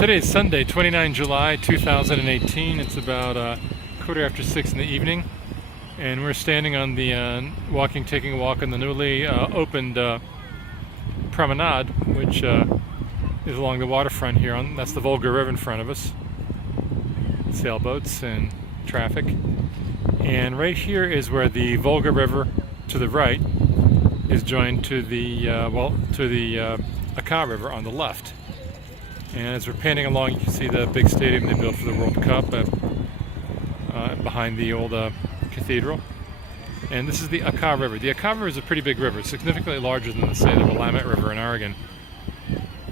Today is Sunday, 29 July 2018. It's about quarter after 6 in the evening, and we're standing on the taking a walk on the newly opened promenade, which is along the waterfront here. That's the Volga River in front of us. Sailboats and traffic. And right here is where the Volga River to the right is joined to the Aka River on the left. And as we're panning along, you can see the big stadium they built for the World Cup behind the old cathedral. And this is the Aka River. The Aka River is a pretty big river, significantly larger than, say, the Willamette River in Oregon.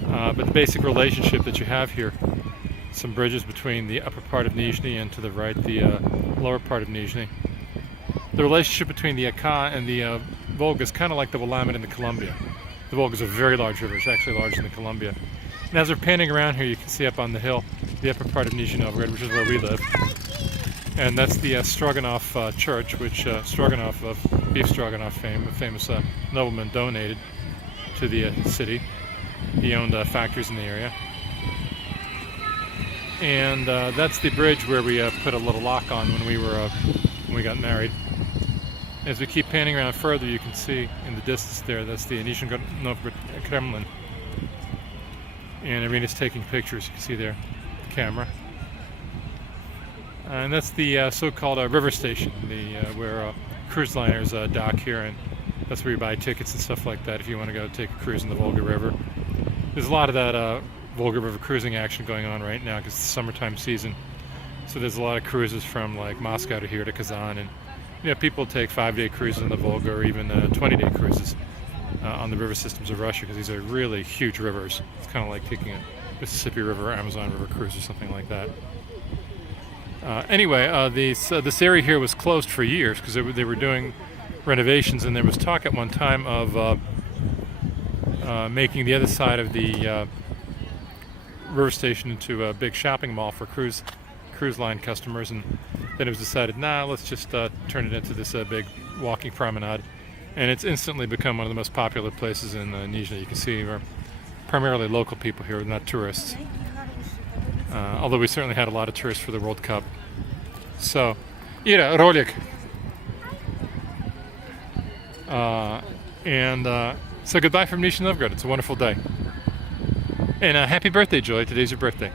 But the basic relationship that you have here, some bridges between the upper part of Nizhny and to the right, the lower part of Nizhny. The relationship between the Aka and the Volga is kind of like the Willamette and the Columbia. The Volga is a very large river. It's actually larger than the Columbia. And as we're panning around here, you can see up on the hill the upper part of Nizhny Novgorod, which is where we live. And that's the Stroganoff church, which Stroganoff, of beef stroganoff fame, a famous nobleman, donated to the city. He owned factories in the area. And that's the bridge where we put a little lock on when we got married. As we keep panning around further, you can see in the distance there, that's the Nizhny Novgorod Kremlin. And Irina's taking pictures, you can see there, the camera. And that's the so-called river station, where cruise liners dock here, and that's where you buy tickets and stuff like that if you want to go take a cruise in the Volga River. There's a lot of that Volga River cruising action going on right now because it's the summertime season. So there's a lot of cruises from like Moscow to here to Kazan, and people take 5-day cruises on the Volga or even 20-day cruises on the river systems of Russia, because these are really huge rivers. It's kind of like taking a Mississippi River or Amazon River cruise or something like that. Anyway, this area here was closed for years because they were doing renovations, and there was talk at one time of making the other side of the river station into a big shopping mall for cruise line customers, and then it was decided, nah, let's just turn it into this big walking promenade. And it's instantly become one of the most popular places in Nizhny. You can see we're primarily local people here, not tourists. Although we certainly had a lot of tourists for the World Cup. So, Ira, rolik. So goodbye from Nizhny Novgorod. It's a wonderful day. And happy birthday, Joy. Today's your birthday.